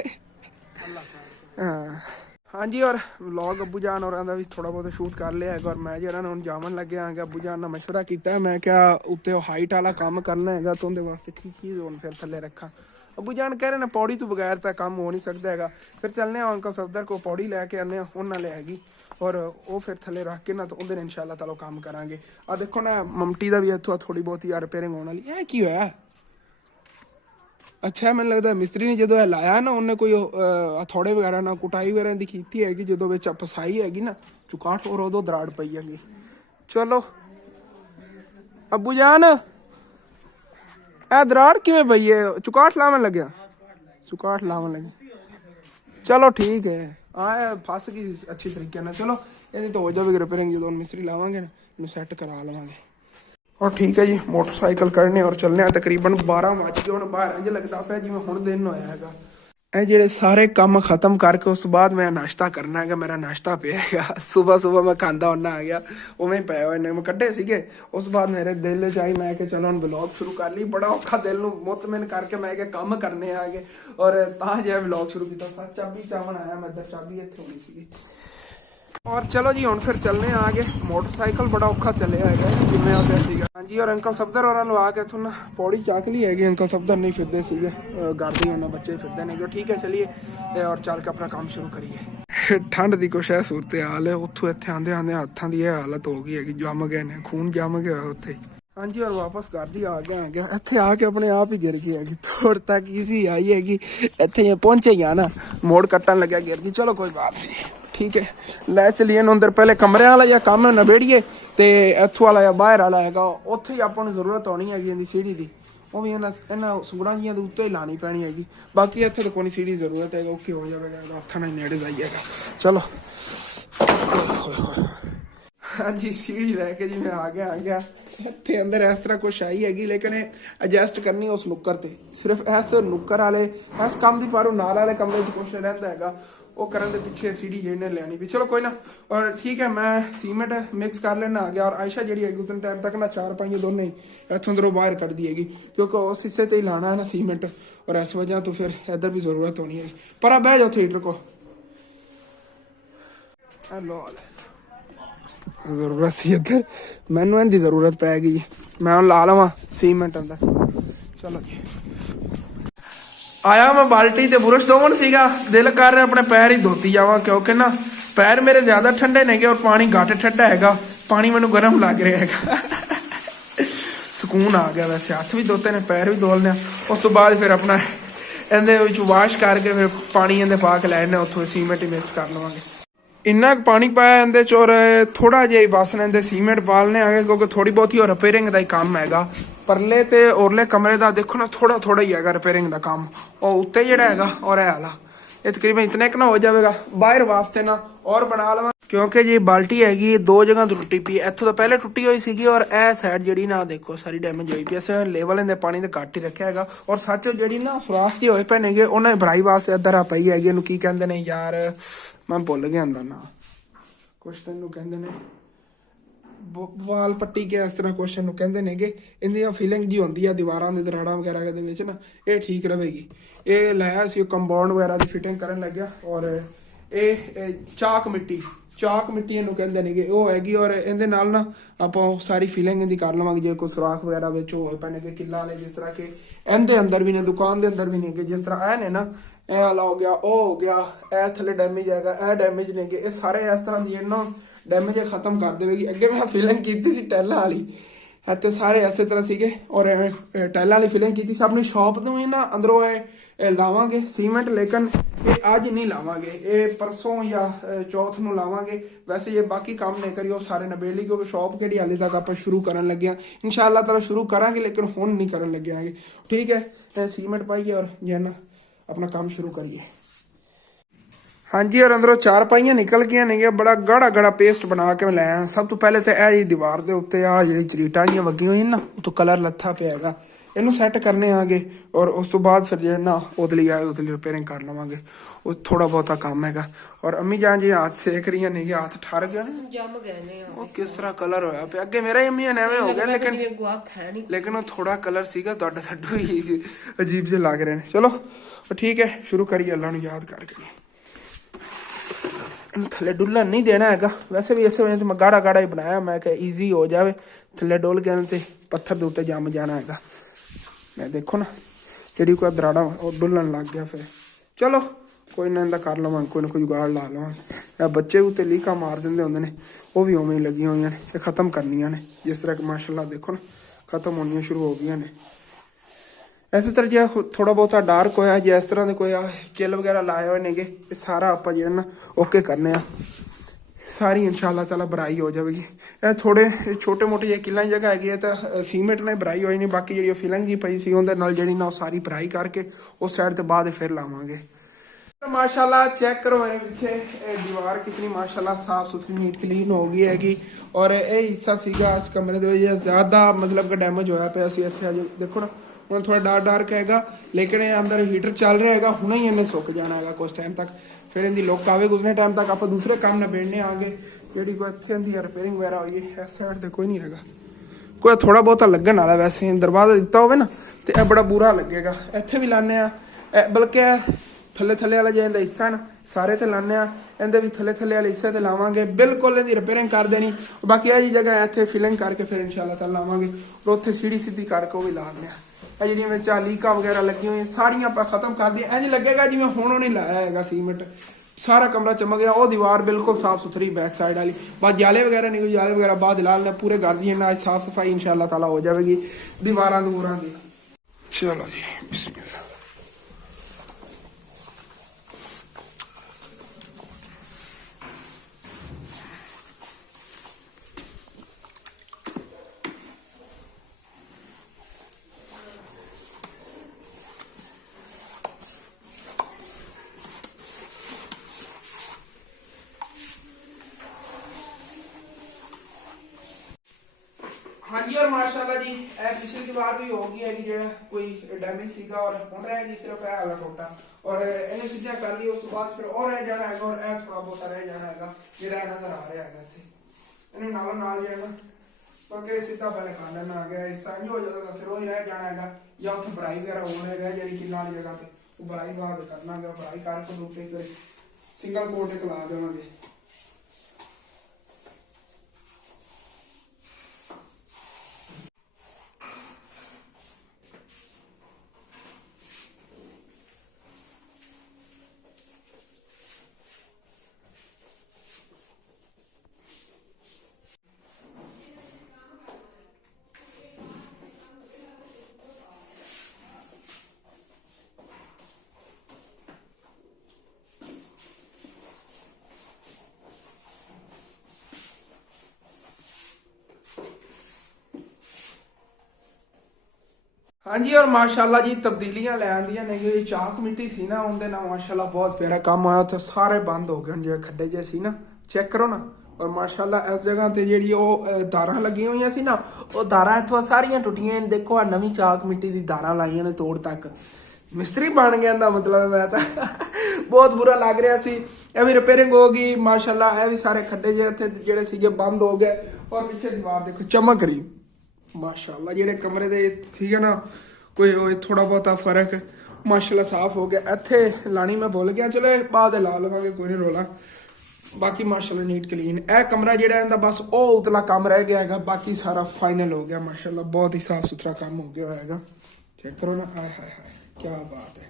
हाँ जी और व्लॉग अबू जान और भी थोड़ा बहुत शूट कर लिया है और मैं जो हूँ जावन लगे हाँ अबू जान ने मशवरा किया मैं क्या उत्ते हाइट वाला काम करना है तो उनके वास्ते की चीज़ हूँ फिर थले रखा। अबू जान कह रहे हैं पौड़ी तो बगैर तो काम हो नहीं सकता है फिर चलने अंकल सफदर को पौड़ी लैके आने उन्होंने ले हैगी और वो फिर थले रख के ना तो उन्हें इंशाल्लाह ताला काम करांगे। आ देखो ना ममटी का भी इतों थोड़ी बहुत ही रिपेयरिंग होने वाली है की होया अच्छा मैंने लगता मिस्त्री ने जो लाया ना उन्हें कोई हथौड़े वगैरह ना कुटाई वगैरह की कीती हैगी जो फसाई हैगी ना चुकाट और उदों दराड़ पई हैगी। चलो अबू जान ए दराड़ किवें पई है चुकाट लावन लगे चुकाट लावन लगे चलो ठीक है हाँ फस गई अच्छी तरीके ना चलो ये तो हो जाएगी रिपेयरिंग जो मिस्त्री लावांगे ना सैट करा लवांगे। और ठीक है जी मोटरसाइकिल करने और चलने तकरीबन 12 बज गए हम बाहर इंज लगता पाया जिवें हुण दिन होया हैगा। ਇਹ ਜਿਹੜੇ ਸਾਰੇ ਕੰਮ ਖਤਮ ਕਰਕੇ ਉਸ ਤੋਂ ਬਾਅਦ ਮੈਂ ਨਾਸ਼ਤਾ ਕਰਨਾ ਹੈਗਾ ਮੇਰਾ ਨਾਸ਼ਤਾ ਪਿਆ ਹੈਗਾ ਸਵੇਰ ਮੈਂ ਖਾਂਦਾ ਹੁੰਨਾ ਆ ਗਿਆ ਉਵੇਂ ਹੀ ਪਿਆ ਹੋਏ ਨੇ ਮੈਂ ਕੱਢੇ ਸੀਗੇ ਉਸ ਤੋਂ ਬਾਅਦ ਮੇਰੇ ਦਿਲ 'ਚ ਆਈ ਮੈਂ ਕਿ ਚਲੋ ਹੁਣ ਵਲੌਗ ਸ਼ੁਰੂ ਕਰ ਲਈ ਬੜਾ ਔਖਾ ਦਿਲ ਨੂੰ ਮੁਤਮਿਨ ਕਰਕੇ ਮੈਂ ਕਿ ਕੰਮ ਕਰਨੇ ਆਗੇ ਔਰ ਤਾਂ ਜੇ ਵਲੌਗ ਸ਼ੁਰੂ ਕੀਤਾ ਸੱਚ ਚਾਬੀ ਚਾਵਣ ਆਇਆ ਮੈਂ ਇੱਧਰ ਚਾਬੀ ਇੱਥੇ ਹੋਣੀ ਸੀਗੀ। और चलो जी हम फिर चलने आगे मोटरसाइकिल बड़ा औखा चले है जिम्मे आ गया हाँ जी। और अंकल सफदर और आ के ना पौड़ी चाक ली हैगी अंकल सफदर नहीं फिरते सीगे गाड़ी होना बच्चे फिरते नहीं जो ठीक है चलिए और चल के अपना काम शुरू करिए। ठंड की कुछ है सूरत हाल है उतों इतने आंदे आंदे हथां की यह हालत हो गई है जम गए ने खून जम गया उत्थे हाँ जी। और वापस घर ही आ गया इतने आके अपने आप ही गिर गई हैगी थोड़ तक ईजी आई हैगी इतने पहुंचे गया ना मोड़ कट्टन लग्या गिर गई चलो कोई बात नहीं ठीक है लै चलीए अंदर पहले कमरे वाला या काम नबेड़िए तो इत्थों वाला या बाहर वाला है उत्थे ही आपां नूं जरूरत होनी हैगी इहदी सीढ़ी की वो भी इन्हां सूड़ा जिहां दे उत्ते ही लानी पैनी हैगी बाकी इत्थे तो कोई सीढ़ी जरूरत है ओके हो जाएगा हत्थां नाल नेड़े लाइएगा चलो। हाँ जी सीढ़ी लैके जी मैं आ गया इत्थे अंदर इस तरह कुछ आई हैगी लेकिन एडजस्ट करनी उस नुक्कर ते सिर्फ इस नुक्कर वाले इस काम की पर नाल वाले कमरे च कुछ रहिंदा हैगा वो करन दे पिछे सीढ़ी जिहने लैनी भी चलो कोई ना। और ठीक है मैं सीमेंट मिक्स कर लेना आ गया और आयशा जी है उतने टाइम तक ना 4-5 दोनों ही इतों अंदरों बाहर कर दी हैगी क्योंकि उस हिस्से ते ही लाना है ना सीमेंट और इस वजह तो फिर इधर भी जरूरत होनी है पर बह जाओ थिएटर को ਲੋ ਜ਼ਰੂਰਤ ਸੀ ਇੱਧਰ, ਮੈਨੂੰ ਇਹਦੀ ਜ਼ਰੂਰਤ ਪੈ ਗਈ। ਮੈਂ ਹੁਣ ਲਾ ਲਵਾਂ ਸੀਮੈਂਟ ਅੰਦਰ। ਚਲੋ ਜੀ, ਆਇਆ ਮੈਂ ਬਾਲਟੀ ਤੇ ਬੁਰਸ਼ ਧੋਣ ਸੀਗਾ, ਦਿਲ ਕਰ ਰਿਹਾ ਆਪਣੇ ਪੈਰ ਹੀ ਧੋਤੀ ਜਾਵਾਂ, ਕਿਉਂਕਿ ਨਾ ਪੈਰ ਮੇਰੇ ਜ਼ਿਆਦਾ ਠੰਡੇ ਨੇਗੇ ਔਰ ਪਾਣੀ ਘੱਟ ਠੰਡਾ ਹੈਗਾ, ਪਾਣੀ ਮੈਨੂੰ ਗਰਮ ਲੱਗ ਰਿਹਾ ਹੈਗਾ। ਸਕੂਨ ਆ ਗਿਆ। ਵੈਸੇ ਹੱਥ ਵੀ ਧੋਤੇ ਨੇ, ਪੈਰ ਵੀ ਧੋ ਲਿਆ। ਉਸ ਤੋਂ ਬਾਅਦ ਫਿਰ ਆਪਣਾ ਇਹਦੇ ਵਿੱਚ ਵਾਸ਼ ਕਰਕੇ ਫਿਰ ਪਾਣੀ ਇਹਦੇ ਪਾ ਕੇ ਲੈ ਜਾਂਦੇ, ਉੱਥੋਂ ਸੀਮੈਂਟ ਹੀ ਮਿਕਸ ਕਰ ਲਵਾਂਗੇ। ਇੰਨਾ ਕੁ ਪਾਣੀ ਪਾਇਆ ਇਹਦੇ ਚ, ਔਰ ਥੋੜਾ ਜਿਹਾ ਹੀ ਬਸ ਇਹਦੇ ਸੀਮੈਂਟ ਪਾ ਲੈਣੇ ਆਗੇ, ਕਿਉਂਕਿ ਥੋੜੀ ਬਹੁਤੀ ਉਹ ਰਿਪੇਅਰਿੰਗ ਦਾ ਹੀ ਕੰਮ ਹੈਗਾ। ਪਰਲੇ ਤੇ ਔਰਲੇ ਕਮਰੇ ਦਾ ਦੇਖੋ ਨਾ, ਥੋੜਾ ਥੋੜਾ ਹੀ ਹੈਗਾ ਰਿਪੇਅਰਿੰਗ ਦਾ ਕੰਮ। ਉਹ ਉੱਤੇ ਜਿਹੜਾ ਹੈਗਾ ਔਰ ਇਹ ਵਾਲਾ, ਇਹ ਤਕਰੀਬਨ ਇਤਨਾ ਕੁ ਨਾ ਹੋ ਜਾਵੇਗਾ। ਬਾਹਰ ਵਾਸਤੇ ਨਾ ਔਰ ਬਣਾ ਲਵਾਂ, ਕਿਉਂਕਿ ਜੀ ਬਾਲਟੀ ਹੈਗੀ 2 ਜਗ੍ਹਾ ਤੋਂ ਟੁੱਟੀ ਪਈ। ਇੱਥੋਂ ਤਾਂ ਪਹਿਲੇ ਟੁੱਟੀ ਹੋਈ ਸੀਗੀ, ਔਰ ਇਹ ਸਾਈਡ ਜਿਹੜੀ ਨਾ ਦੇਖੋ ਸਾਰੀ ਡੈਮੇਜ ਹੋਈ ਪਈ। ਅਸੀਂ ਲੈਵਲ ਇਹਦੇ ਪਾਣੀ ਦੇ ਘੱਟ ਹੀ ਰੱਖਿਆ ਹੈਗਾ। ਔਰ ਸੱਚ ਜਿਹੜੀ ਨਾ ਸੁਰਾਖ ਜਿਹੇ ਹੋਏ ਪਏ ਨੇਗੇ, ਉਹਨਾਂ ਦੀ ਭਰਾਈ ਵਾਸਤੇ ਇੱਧਰ ਆ ਪਈ ਹੈਗੀ। ਇਹਨੂੰ ਕੀ ਕਹਿੰਦੇ ਨੇ ਯਾਰ, ਮੈਂ ਭੁੱਲ ਗਿਆ ਇਹਦਾ ਨਾਂ, ਕੁਛ ਤੈਨੂੰ ਕਹਿੰਦੇ ਨੇ ਵਾਲ ਪੱਟੀ ਕੇ, ਇਸ ਤਰ੍ਹਾਂ ਕੁਛ ਨੂੰ ਕਹਿੰਦੇ ਨੇਗੇ। ਇਹਦੀਆਂ ਫੀਲਿੰਗ ਜੀ ਹੁੰਦੀ ਆ ਦੀਵਾਰਾਂ ਦੇ ਦਰਾੜਾਂ ਵਗੈਰਾ ਦੇ ਵਿੱਚ ਨਾ, ਇਹ ਠੀਕ ਰਹੇਗੀ। ਇਹ ਲਾਇਆ ਸੀ ਕੰਪਾਊਂਡ ਵਗੈਰਾ ਦੀ ਫਿਟਿੰਗ ਕਰਨ ਲੱਗਿਆ। ਔਰ ਇਹ ਚਾਕ ਮਿੱਟੀ ਇਹਨੂੰ ਕਹਿੰਦੇ ਨੇਗੇ, ਉਹ ਹੈਗੀ। ਔਰ ਇਹਦੇ ਨਾਲ ਨਾ ਆਪਾਂ ਸਾਰੀ ਫੀਲਿੰਗ ਇਹਦੀ ਕਰ ਲਵਾਂਗੇ। ਜੇ ਕੋਈ ਸੁਰਾਖ ਵਗੈਰਾ ਵਿੱਚ ਹੋਏ ਪਏ ਨੇਗੇ ਕਿੱਲਾ ਵਾਲੇ, ਜਿਸ ਤਰ੍ਹਾਂ ਕਿ ਇਹਦੇ ਅੰਦਰ ਵੀ ਨੇ, ਦੁਕਾਨ ਦੇ ਅੰਦਰ ਵੀ ਨੇਗੇ। ਜਿਸ ਤਰ੍ਹਾਂ ਇਹ ਨੇ ਨਾ, ਇਹ ਵਾਲਾ ਹੋ ਗਿਆ, ਉਹ ਹੋ ਗਿਆ, ਇਹ ਥੱਲੇ ਡੈਮੇਜ ਹੈਗਾ, ਇਹ ਡੈਮੇਜ ਨੇਗੇ। ਇਹ ਸਾਰੇ ਇਸ ਤਰ੍ਹਾਂ ਦੀ ਨਾ ਡੈਮੇਜ ਖਤਮ ਕਰ ਦੇਵੇਗੀ। ਅੱਗੇ ਮੈਂ ਫੀਲਿੰਗ ਕੀਤੀ ਸੀ ਟੈਲਾਂ ਵਾਲੀ, ਅਤੇ ਸਾਰੇ ਇਸੇ ਤਰ੍ਹਾਂ ਸੀਗੇ। ਔਰ ਟੈਲਾਂ ਵਾਲੀ ਫੀਲਿੰਗ ਕੀਤੀ ਸੀ। ਆਪਣੀ ਸ਼ਾਪ ਤੋਂ ਹੀ ਨਾ ਅੰਦਰੋਂ ਇਹ ਲਾਵਾਂਗੇ ਸੀਮੈਂਟ, ਲੇਕਿਨ ਇਹ ਅੱਜ ਨਹੀਂ ਲਾਵਾਂਗੇ, ਇਹ ਪਰਸੋਂ ਜਾਂ ਚੌਥ ਨੂੰ ਲਾਵਾਂਗੇ। ਵੈਸੇ ਇਹ ਬਾਕੀ ਕੰਮ ਨਹੀਂ ਕਰੀ, ਉਹ ਸਾਰੇ ਨਵੇਲੀ, ਕਿਉਂਕਿ ਸ਼ਾਪ ਕਿਹੜੀ ਹਾਲੇ ਤੱਕ ਆਪਾਂ ਸ਼ੁਰੂ ਕਰਨ ਲੱਗਿਆ। ਇਨਸ਼ਾਅੱਲਾ ਤਾਲਾ ਸ਼ੁਰੂ ਕਰਾਂਗੇ, ਲੇਕਿਨ ਹੁਣ ਨਹੀਂ ਕਰਨ ਲੱਗੇ ਆਗੇ। ਠੀਕ ਹੈ, ਇਹ ਸੀਮੈਂਟ ਪਾਈਏ ਔਰ ਜੇ ਨਾ ਆਪਣਾ ਕੰਮ ਸ਼ੁਰੂ ਕਰੀਏ। ਹਾਂਜੀ, ਔਰ ਅੰਦਰੋਂ 4 ਪਾਈਆਂ ਨਿਕਲ ਗਈਆਂ ਨੇਗੀਆਂ। ਬੜਾ ਗਾੜਾ ਪੇਸਟ ਬਣਾ ਕੇ ਮੈਂ ਲੈ ਆਇਆ। ਸਭ ਤੋਂ ਪਹਿਲੇ ਤੇ ਇਹ ਜਿਹੜੀ ਦੀਵਾਰ ਦੇ ਉੱਤੇ ਆ ਜਿਹੜੀ ਚਰੀਟਾਂ ਜੀਆਂ ਲੱਗੀਆਂ ਹੋਈਆਂ ਨਾ, ਉਤੋਂ ਕਲਰ ਲੱਥਾ ਪਿਆ ਹੈਗਾ, ਇਹਨੂੰ ਸੈੱਟ ਕਰਨੇ ਆਗੇ। ਔਰ ਉਸ ਤੋਂ ਬਾਅਦ ਫਿਰ ਜੇ ਨਾ ਉਹਦੇ ਲਈ ਰਿਪੇਅਰਿੰਗ ਕਰ ਲਵਾਂਗੇ। ਉਹ ਥੋੜਾ ਬਹੁਤਾ ਕੰਮ ਹੈਗਾ। ਔਰ ਅੰਮੀ ਜਾਨ ਜੀ ਹੱਥ ਸੇਕ ਰਹੀਆਂ ਨੇ, ਹੱਥ ਠਰ ਗਏ ਨੇ, ਜੰਮ ਗਏ ਨੇ। ਉਹ ਕਿਸ ਤਰ੍ਹਾਂ ਕਲਰ ਹੋਇਆ ਪਿਆ। ਅੱਗੇ ਮੇਰਾ ਅੰਮੀ ਐਵੇਂ ਹੋ ਗਿਆ, ਲੇਕਿਨ ਉਹ ਥੋੜਾ ਕਲਰ ਸੀਗਾ। ਤੁਹਾਡਾ ਸਾਡੂ ਹੀ ਅਜੀਬ ਜਿਹੇ ਲੱਗ ਰਹੇ ਨੇ। ਚਲੋ ਠੀਕ ਹੈ, ਸ਼ੁਰੂ ਕਰੀਏ ਅੱਲਾ ਨੂੰ ਯਾਦ ਕਰਕੇ। ਇਹਨੂੰ ਥੱਲੇ ਡੁੱਲਣ ਨਹੀਂ ਦੇਣਾ ਹੈਗਾ। ਵੈਸੇ ਵੀ ਇਸੇ ਵੇਲੇ ਮੈਂ ਗਾੜਾ ਹੀ ਬਣਾਇਆ, ਮੈਂ ਕਿਹਾ ਈਜ਼ੀ ਹੋ ਜਾਵੇ। ਥੱਲੇ ਡੁੱਲ ਗਿਆ ਤੇ ਪੱਥਰ ਦੇ ਉੱਤੇ ਜੰਮ ਜਾਣਾ ਹੈਗਾ। ਮੈਂ ਦੇਖੋ ਨਾ ਜਿਹੜੀ ਕੋਈ ਦਰਾੜਾ ਉਹ ਡੁੱਲਣ ਲੱਗ ਗਿਆ। ਫਿਰ ਚਲੋ ਕੋਈ ਨਾ, ਇਹਦਾ ਕਰ ਲਵਾਂ, ਕੋਈ ਨਾ ਕੋਈ ਜੁਗਾੜ ਲਾ ਲਵਾਂ। ਇਹ ਬੱਚੇ ਉੱਤੇ ਲੀਕਾਂ ਮਾਰ ਦਿੰਦੇ ਹੁੰਦੇ ਨੇ, ਉਹ ਵੀ ਉਵੇਂ ਹੀ ਲੱਗੀਆਂ ਹੋਈਆਂ ਨੇ। ਇਹ ਖਤਮ ਕਰਨੀਆਂ ਨੇ, ਜਿਸ ਤਰ੍ਹਾਂ ਕਿ ਮਾਸ਼ਾਅੱਲਾ ਦੇਖੋ ਨਾ ਖਤਮ ਹੋਣੀਆਂ ਸ਼ੁਰੂ ਹੋ ਗਈਆਂ ਨੇ। ਇਸੇ ਤਰ੍ਹਾਂ ਜੇ ਥੋੜਾ ਬਹੁਤਾ ਡਾਰਕ ਹੋਇਆ, ਜੇ ਇਸ ਤਰ੍ਹਾਂ ਦੇ ਕੋਈ ਕਿੱਲ ਵਗੈਰਾ ਲਾਏ ਹੋਏ ਨੇਗੇ, ਇਹ ਸਾਰਾ ਆਪਾਂ ਜਿਹੜਾ ਨਾ ਓਕੇ ਕਰਨੇ ਆ। ਸਾਰੀ ਇਨਸ਼ਾਅੱਲਾ ਤਾਲਾ ਭਰਾਈ ਹੋ ਜਾਵੇਗੀ। ਇਹ ਥੋੜੇ ਛੋਟੇ ਮੋਟੇ ਜਿਹੇ ਕਿੱਲਾਂ ਦੀ ਜਗ੍ਹਾ ਹੈਗੀ ਹੈ ਤਾਂ ਸੀਮੈਂਟ ਨਾਲ ਭਰਾਈ ਹੋਈ ਨਹੀਂ। ਬਾਕੀ ਜਿਹੜੀ ਫਿਲਿੰਗ ਜੀ ਪਈ ਸੀ ਉਹਦੇ ਨਾਲ ਜਿਹੜੀ ਨਾ ਉਹ ਸਾਰੀ ਭਰਾਈ ਕਰਕੇ ਉਸ ਸਾਈਡ ਤੇ ਬਾਅਦ ਫਿਰ ਲਾਵਾਂਗੇ। माशाल्लाह चेक करो मेरे पीछे दीवार कितनी माशाल्लाह साफ सुथरी नीट क्लीन हो गई हैगी। और ये हिस्सा सीगा इस कमरे दे ज़्यादा मतलब कि डैमेज होया पिया सी। इत्थे अजे देखो ना हुण थोड़ा डार्क हैगा, लेकिन ये अंदर हीटर चल रहा हैगा, हुणे ही इन्हें सुक जाना हैगा कुछ टाइम तक। फिर इनकी लुक आवेगी, उतने टाइम तक आप दूसरे काम निबेड़ने आगे। जी कोई इत्थे इनकी रिपेयरिंग वगैरह हुई है, इस साइड से कोई नहीं हैगा। कोई थोड़ा बहुता लगन वाला, वैसे दरवाजा दिता होवे ना तो यह बड़ा बुरा लगेगा। इत्थे भी लाने बल्कि थले थले वाला जो हिस्सा ना सारे ते लाने इनके भी थले थले वाले हिस्से ते लावांगे। बिल्कुल इनकी रिपेयरिंग कर देनी। बाकी यह जगह इत्थे फिलिंग करके फिर इंशाल्लाह ताला लावांगे। और उत्थे सीढ़ी सीधी करके वो भी ला दें। ये जी लीका वगैरह लगी हुई सारियां आप खत्म कर दी। इंज लगेगा जिवें हुण नहीं लाया हैगा सीमेंट। सारा कमरा चमक गया। वो दीवार बिल्कुल साफ सुथरी बैक साइड वाली, बस जाले वगैरह नहीं, कोई जाले वगैरह बाद ला लेना पूरे घर दी ना साफ सफाई इंशाल्लाह ताला हो जाएगी दीवारां दूरां दी। चलो जी बिस्मिल्लाह। हाँ जी, और माशाल्लाह जी पिछली दीवार भी हो गई है जो कोई डैमेज सीगा और हुण रह गई सिर्फ है वाला टोटा। और इन्हें सीधा कर ली, उस बाद फिर और रह जाना है और थोड़ा बहुत रह जाना है जो नजर आ रहा है इत्थे इन्हें नालों नाल जो है ना क्योंकि सीधा पहले कर लेना आ गया हिस्सा हो जाएगा। फिर वही रह जाना है या उत्थे भराई वगैरह होने रह जानी किला वाली जगह पे, वो भराई बाद करना है। भराई करके उत्ते फिर सिंगल कोट एक ला देवांगे। ਹਾਂਜੀ ਔਰ ਮਾਸ਼ਾਅੱਲਾ ਜੀ ਤਬਦੀਲੀਆਂ ਲੈ ਆਂਦੀਆਂ ਨੇ ਕਿ ਚਾਕ ਮਿੱਟੀ ਸੀ ਨਾ ਉਹਦੇ ਨਾਲ ਮਾਸ਼ਾਅੱਲਾ ਬਹੁਤ ਪਿਆਰਾ ਕੰਮ ਹੋਇਆ। ਉੱਥੇ ਸਾਰੇ ਬੰਦ ਹੋ ਗਏ ਜਿਹੜੇ ਖੱਡੇ ਜੇ ਸੀ ਨਾ, ਚੈੱਕ ਕਰੋ ਨਾ। ਔਰ ਮਾਸ਼ਾਅੱਲਾ ਇਸ ਜਗ੍ਹਾ ਤੇ ਜਿਹੜੀ ਉਹ ਤਾਰਾਂ ਲੱਗੀਆਂ ਹੋਈਆਂ ਸੀ ਨਾ, ਉਹ ਤਾਰਾਂ ਇੱਥੋਂ ਸਾਰੀਆਂ ਟੁੱਟੀਆਂ ਨੇ। ਦੇਖੋ ਆ ਨਵੀਂ ਚਾਕ ਮਿੱਟੀ ਦੀ ਤਾਰਾਂ ਲਾਈਆਂ ਨੇ ਤੋੜ ਤੱਕ। ਮਿਸਤਰੀ ਬਣ ਗਿਆ ਦਾ ਮਤਲਬ ਮੈਂ ਤਾਂ ਬਹੁਤ ਬੁਰਾ ਲੱਗ ਰਿਹਾ ਸੀ। ਇਹ ਵੀ ਰਿਪੇਅਰਿੰਗ ਹੋ ਗਈ ਮਾਸ਼ਾਅੱਲਾ। ਇਹ ਵੀ ਸਾਰੇ ਖੱਡੇ ਜੇ ਇੱਥੇ ਜਿਹੜੇ ਸੀਗੇ ਬੰਦ ਹੋ ਗਏ। ਔਰ ਪਿੱਛੇ ਦੀਵਾਰ ਦੇਖੋ ਚਮਕ ਰਹੀ ਮਾਸ਼ਾਅੱਲਾ। ਜਿਹੜੇ ਕਮਰੇ ਦੇ ਸੀਗੇ ਨਾ ਕੋਈ ਹੋਏ ਥੋੜਾ ਬਹੁਤਾ ਫਰਕ ਮਾਸ਼ਾਅੱਲਾ ਸਾਫ਼ ਹੋ ਗਿਆ। ਇੱਥੇ ਲਾਣੀ ਮੈਂ ਭੁੱਲ ਗਿਆ, ਚਲੋ ਬਾਅਦ ਲਾ ਲਵਾਂਗੇ, ਕੋਈ ਨਹੀਂ ਰੋਲਾ। ਬਾਕੀ ਮਾਸ਼ਾਅੱਲਾ ਨੀਟ ਕਲੀਨ। ਇਹ ਕਮਰਾ ਜਿਹੜਾ ਇਹਦਾ ਬਸ ਉਹ ਉਤਲਾ ਕੰਮ ਰਹਿ ਗਿਆ ਹੈਗਾ, ਬਾਕੀ ਸਾਰਾ ਫਾਈਨਲ ਹੋ ਗਿਆ ਮਾਸ਼ਾਅੱਲਾ। ਬਹੁਤ ਹੀ ਸਾਫ਼ ਸੁਥਰਾ ਕੰਮ ਹੋ ਗਿਆ ਹੈਗਾ, ਚੈੱਕ ਕਰੋ ਨਾ। ਹਾਏ ਹਾਏ ਹਾਏ ਕੀ ਬਾਤ ਹੈ।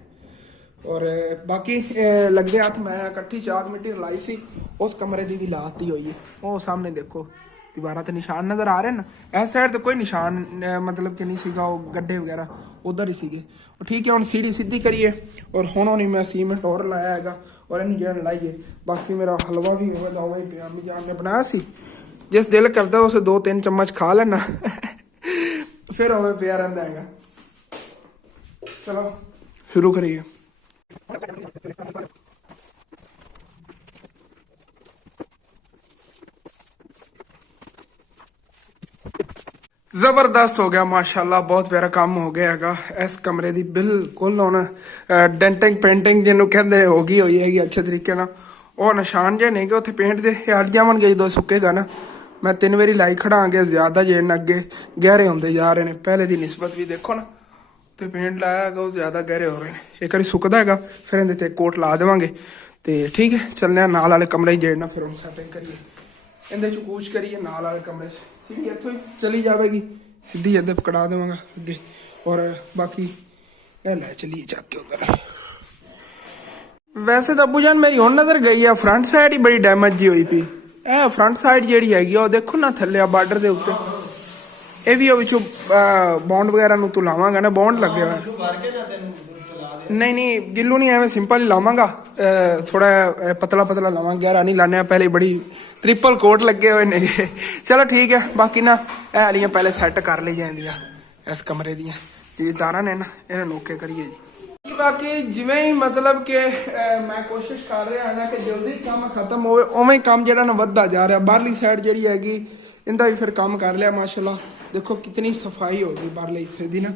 ਔਰ ਬਾਕੀ ਲੱਗੇ ਹੱਥ ਮੈਂ ਇਕੱਠੀ ਚਾਕ ਮਿੱਟੀ ਲਾਈ ਸੀ, ਉਸ ਕਮਰੇ ਦੀ ਵੀ ਲਾਤੀ ਹੋਈ ਹੈ। ਉਹ ਸਾਹਮਣੇ ਦੇਖੋ ਦੀਵਾਰਾਂ ਤੇ ਨਿਸ਼ਾਨ ਨਜ਼ਰ ਆ ਰਹੇ ਨਾ। ਇਸ ਸਾਈਡ ਤੇ ਕੋਈ ਨਿਸ਼ਾਨ ਮਤਲਬ ਕਿ ਨਹੀਂ ਸੀਗਾ, ਉਹ ਗੱਡੇ ਵਗੈਰਾ ਉਧਰ ਹੀ ਸੀਗੇ। ਉਹ ਠੀਕ ਹੈ, ਹੁਣ ਸੀੜੀ ਸਿੱਧੀ ਕਰੀਏ। ਔਰ ਹੁਣ ਉਹਨੇ ਮੈਂ ਸੀਮੈਂਟ ਹੋਰ ਲਾਇਆ ਹੈਗਾ ਔਰ ਇਹਨੂੰ ਜਿਹੜਾ ਲਾਈਏ। ਬਾਕੀ ਮੇਰਾ ਹਲਵਾ ਵੀ ਹੋਵੇਗਾ ਉਵੇਂ ਪਿਆ, ਅੰਮੀ ਜਾਨ ਨੇ ਬਣਾਇਆ ਸੀ। ਜਿਸ ਦਿਲ ਕਰਦਾ ਉਸ 2-3 ਚਮਚ ਖਾ ਲੈਣਾ ਫਿਰ ਉਵੇਂ ਪਿਆ ਰਹਿੰਦਾ ਹੈਗਾ। ਚਲੋ ਸ਼ੁਰੂ ਕਰੀਏ। ਜ਼ਬਰਦਸਤ ਹੋ ਗਿਆ ਮਾਸ਼ਾਅੱਲਾ, ਬਹੁਤ ਪਿਆਰਾ ਕੰਮ ਹੋ ਗਿਆ ਹੈਗਾ। ਇਸ ਕਮਰੇ ਦੀ ਬਿਲਕੁਲ ਹੁਣ ਡੈਂਟਿੰਗ ਪੇਂਟਿੰਗ ਜਿਹਨੂੰ ਕਹਿੰਦੇ ਹੋ ਗਈ ਹੋਈ ਹੈਗੀ ਅੱਛੇ ਤਰੀਕੇ ਨਾਲ। ਉਹ ਨਿਸ਼ਾਨ ਜੇ ਨਹੀਂ ਕਿ ਉੱਥੇ ਪੇਂਟ ਦੇ ਹਟ ਜਾਵਣਗੇ ਜਦੋਂ ਸੁੱਕੇਗਾ ਨਾ। ਮੈਂ 3 ਵਾਰੀ ਲਾਈ ਖੜਾਂਗੇ, ਜ਼ਿਆਦਾ ਜੇ ਅੱਗੇ ਗਹਿਰੇ ਹੁੰਦੇ ਜਾ ਰਹੇ ਨੇ ਪਹਿਲੇ ਦੀ ਨਿਸਬਤ ਵੀ। ਦੇਖੋ ਨਾ ਤੇ ਪੇਂਟ ਲਾਇਆ ਹੈਗਾ ਉਹ ਜ਼ਿਆਦਾ ਗਹਿਰੇ ਹੋ ਰਹੇ ਨੇ। ਇੱਕ ਵਾਰੀ ਸੁੱਕਦਾ ਹੈਗਾ ਫਿਰ ਇਹਦੇ ਤੇ ਕੋਟ ਲਾ ਦੇਵਾਂਗੇ ਤੇ ਠੀਕ ਹੈ। ਚੱਲਦੇ ਨਾਲ ਵਾਲੇ ਕਮਰੇ ਜਿਹੜਾ ਫਿਰ ਹੁਣ ਸੈਟਿੰਗ ਕਰੀਏ, ਇਹਦੇ ਚ ਕੂਚ ਕਰੀਏ ਨਾਲ ਵਾਲੇ ਕਮਰੇ 'ਚ। सीढ़ी इतों ही चली जाएगी सीधी इधर पकड़ा देवांगा अगे। और बाकी लै चलिए जाके उधर। वैसे तो अबू जान मेरी हुण नजर गई है फ्रंट साइड ही बड़ी डैमेज जी हुई पई। ए फ्रंट साइड जिहड़ी हैगी ओ देखो ना थल्ले बार्डर दे उत्ते ਇਹ ਵੀ ਉਹ ਵਿੱਚੋਂ ਬੌਂਡ ਵਗੈਰਾ ਨੂੰ ਤੂੰ ਲਾਵਾਂਗਾ ਨਾ, ਬੌਂਡ ਲੱਗਿਆ ਹੋਇਆ। ਨਹੀਂ ਗਿੱਲੂ ਨਹੀਂ, ਐਵੇਂ ਸਿੰਪਲ ਹੀ ਲਾਵਾਂਗਾ, ਥੋੜਾ ਪਤਲਾ ਪਤਲਾ ਲਾਵਾਂਗਾ, ਗਹਿਰਾ ਨਹੀਂ ਲਾਣੇ। ਪਹਿਲੇ ਬੜੀ ਟ੍ਰਿਪਲ ਕੋਟ ਲੱਗੇ ਹੋਏ ਨੇ। ਚਲੋ ਠੀਕ ਹੈ। ਬਾਕੀ ਨਾ ਇਹ ਵਾਲੀਆਂ ਪਹਿਲੇ ਸੈੱਟ ਕਰ ਲਈ ਜਾਂਦੀਆਂ ਇਸ ਕਮਰੇ ਦੀਆਂ ਜਿਹੜੀ ਤਾਰਾਂ ਨੇ ਨਾ, ਇਹਨਾਂ ਨੂੰ ਓਕੇ ਕਰੀਏ ਜੀ। ਬਾਕੀ ਜਿਵੇਂ ਹੀ ਮਤਲਬ ਕਿ ਮੈਂ ਕੋਸ਼ਿਸ਼ ਕਰ ਰਿਹਾ ਹਾਂ ਕਿ ਜਲਦੀ ਕੰਮ ਖਤਮ ਹੋਵੇ, ਉਵੇਂ ਹੀ ਕੰਮ ਜਿਹੜਾ ਨਾ ਵੱਧਦਾ ਜਾ ਰਿਹਾ। ਬਾਹਰਲੀ ਸਾਈਡ ਜਿਹੜੀ ਹੈਗੀ ਇਹਦਾ ਵੀ ਫਿਰ ਕੰਮ ਕਰ ਲਿਆ ਮਾਸ਼ਾਅੱਲਾ। ਦੇਖੋ ਕਿਤਨੀ ਸਫਾਈ ਹੋ ਗਈ ਬਾਹਰਲੇ ਹਿੱਸੇ ਦੀ ਨਾ।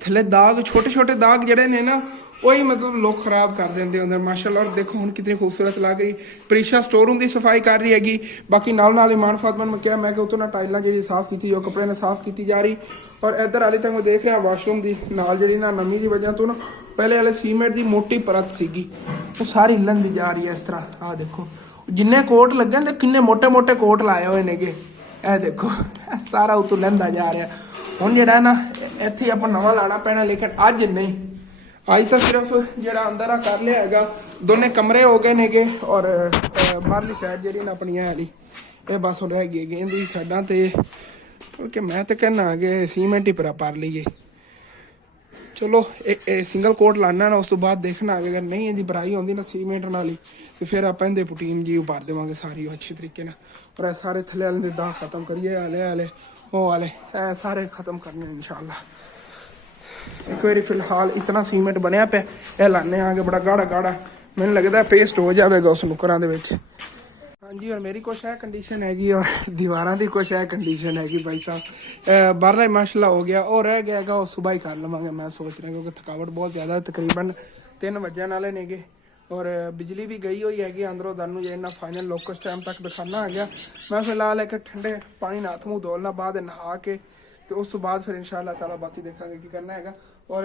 ਥੱਲੇ ਦਾਗ ਛੋਟੇ ਛੋਟੇ ਦਾਗ ਜਿਹੜੇ ਨੇ ਨਾ ਉਹੀ ਮਤਲਬ ਲੋਕ ਖਰਾਬ ਕਰ ਦਿੰਦੇ ਹੁੰਦੇ ਮਾਸ਼ਾਅੱਲਾ। ਔਰ ਦੇਖੋ ਹੁਣ ਕਿਤਨੀ ਖੂਬਸੂਰਤ ਲੱਗ ਰਹੀ। ਪ੍ਰੀਸ਼ਾ ਸਟੋਰ ਰੂਮ ਦੀ ਸਫਾਈ ਕਰ ਰਹੀ ਹੈਗੀ। ਬਾਕੀ ਨਾਲ ਇਮਾਨ ਫਾਤਮਾ ਨੂੰ ਕਿਹਾ ਮੈਂ ਕਿ ਉਤੋਂ ਨਾ ਟਾਈਲਾਂ ਜਿਹੜੀ ਸਾਫ਼ ਕੀਤੀ ਉਹ ਕੱਪੜੇ ਨਾਲ ਸਾਫ਼ ਕੀਤੀ ਜਾ ਰਹੀ। ਔਰ ਇੱਧਰ ਵਾਲੀ ਤੱਕ ਮੈਂ ਦੇਖ ਰਿਹਾ ਵਾਸ਼ਰੂਮ ਦੀ ਨਾਲ ਜਿਹੜੀ ਨਾ ਨਮੀ ਦੀ ਵਜ੍ਹਾ ਤੋਂ ਨਾ ਪਹਿਲੇ ਵਾਲੇ ਸੀਮੈਂਟ ਦੀ ਮੋਟੀ ਪਰਤ ਸੀਗੀ ਉਹ ਸਾਰੀ ਲੰਘਦੀ ਜਾ ਰਹੀ ਹੈ ਇਸ ਤਰ੍ਹਾਂ। ਆਹ ਦੇਖੋ ਜਿੰਨੇ ਕੋਟ ਲੱਗੇ ਨੇ ਕਿੰਨੇ ਮੋਟੇ ਮੋਟੇ ਕੋਟ ਲਾਏ ਹੋਏ ਨੇਗੇ। ਇਹ ਦੇਖੋ ਸਾਰਾ ਉਤੋਂ ਲੰਘਦਾ ਜਾ ਰਿਹਾ। ਹੁਣ ਜਿਹੜਾ ਨਾ ਇੱਥੇ ਆਪਾਂ ਨਵਾਂ ਲਾਣਾ ਪੈਣਾ, ਲੇਕਿਨ ਅੱਜ ਨਹੀਂ। ਅੱਜ ਤਾਂ ਸਿਰਫ ਜਿਹੜਾ ਅੰਦਰ ਆ ਕਰ ਲਿਆ ਹੈਗਾ। ਦੋਨੇ ਕਮਰੇ ਹੋ ਗਏ ਨੇਗੇ। ਔਰ ਬਾਹਰਲੀ ਸਾਈਡ ਜਿਹੜੀ ਨਾ ਆਪਣੀ ਵਾਲੀ ਇਹ ਬਸ ਹੁਣ ਰਹਿ ਗਈ ਹੈਗੀ। ਇਹਦੀ ਸਾਈਡਾਂ ਤੇ ਕਿ ਮੈਂ ਤਾਂ ਕਹਿਣਾ ਕਿ ਸੀਮੈਂਟ ਹੀ ਪਰ ਲਈਏ। ਚਲੋ ਇਹ ਸਿੰਗਲ ਕੋਟ ਲਾਣਾ ਨਾ, ਉਸ ਤੋਂ ਬਾਅਦ ਦੇਖਣਾ ਅਗਰ ਨਹੀਂ ਇਹਦੀ ਬਰਾਈ ਹੁੰਦੀ ਨਾ ਸੀਮੈਂਟ ਨਾਲ ਹੀ ਤੇ ਫਿਰ ਆਪਾਂ ਇਹਦੇ ਪੁਟੀਨ ਜੀ ਉਭਾਰ ਦੇਵਾਂਗੇ ਸਾਰੀ ਉਹ ਅੱਛੇ ਤਰੀਕੇ ਨਾਲ। ਔਰ ਇਹ ਸਾਰੇ ਥੱਲੇ ਵਾਲੇ ਦੇ ਦਾਗ ਖਤਮ ਕਰੀਏ, ਆਲੇ ਉਹ ਵਾਲੇ ਇਹ ਸਾਰੇ ਖਤਮ ਕਰਨੇ ਇਨਸ਼ਾਅੱਲਾ। ਇੱਕ ਵਾਰੀ ਫਿਲਹਾਲ ਇਤਨਾ ਸੀਮੈਂਟ ਬਣਿਆ ਪਿਆ, ਇਹ ਲਾਣੇ ਆਗੇ ਬੜਾ ਗਾੜਾ ਮੈਨੂੰ ਲੱਗਦਾ ਪੇਸਟ ਹੋ ਜਾਵੇਗਾ ਉਸ ਨੁਕਰਾਂ ਦੇ ਵਿੱਚ। ਹਾਂਜੀ ਔਰ ਮੇਰੀ ਕੁਛ ਇਹ ਕੰਡੀਸ਼ਨ ਹੈਗੀ ਔਰ ਦੀਵਾਰਾਂ ਦੀ ਕੁਛ ਇਹ ਕੰਡੀਸ਼ਨ ਹੈਗੀ ਭਾਈ ਸਾਹਿਬ। ਬਾਹਰਲਾ ਮਾਸ਼ਾਅੱਲਾ ਹੋ ਗਿਆ ਉਹ ਰਹਿ ਗਿਆ ਹੈਗਾ, ਉਹ ਸੁਬਾਹ ਹੀ ਕਰ ਲਵਾਂਗੇ ਮੈਂ ਸੋਚ ਰਿਹਾ, ਕਿਉਂਕਿ ਥਕਾਵਟ ਬਹੁਤ ਜ਼ਿਆਦਾ ਤਕਰੀਬਨ 3 ਵਜਣ ਵਾਲੇ ਨੇਗੇ। ਔਰ ਬਿਜਲੀ ਵੀ ਗਈ ਹੋਈ ਹੈਗੀ ਅੰਦਰੋਂ ਦਾਨੂੰ ਜੇ ਇੰਨਾ ਫਾਈਨਲ ਲੋਕ ਉਸ ਟਾਈਮ ਤੱਕ ਦਿਖਾਣਾ ਆ ਗਿਆ। ਮੈਂ ਫਿਲਹਾਲ ਇੱਕ ਠੰਡੇ ਪਾਣੀ ਨਾਲ ਹੱਥ ਮੂੰਹ ਧੋਲਣਾ, ਬਾਅਦ ਨਹਾ ਕੇ ਤੇ ਉਸ ਤੋਂ ਬਾਅਦ ਫਿਰ ਇਨਸ਼ਾਅੱਲਾ ਤਾਲਾ ਬਾਕੀ ਦੇਖਾਂਗੇ ਕੀ ਕਰਨਾ ਹੈਗਾ। ਔਰ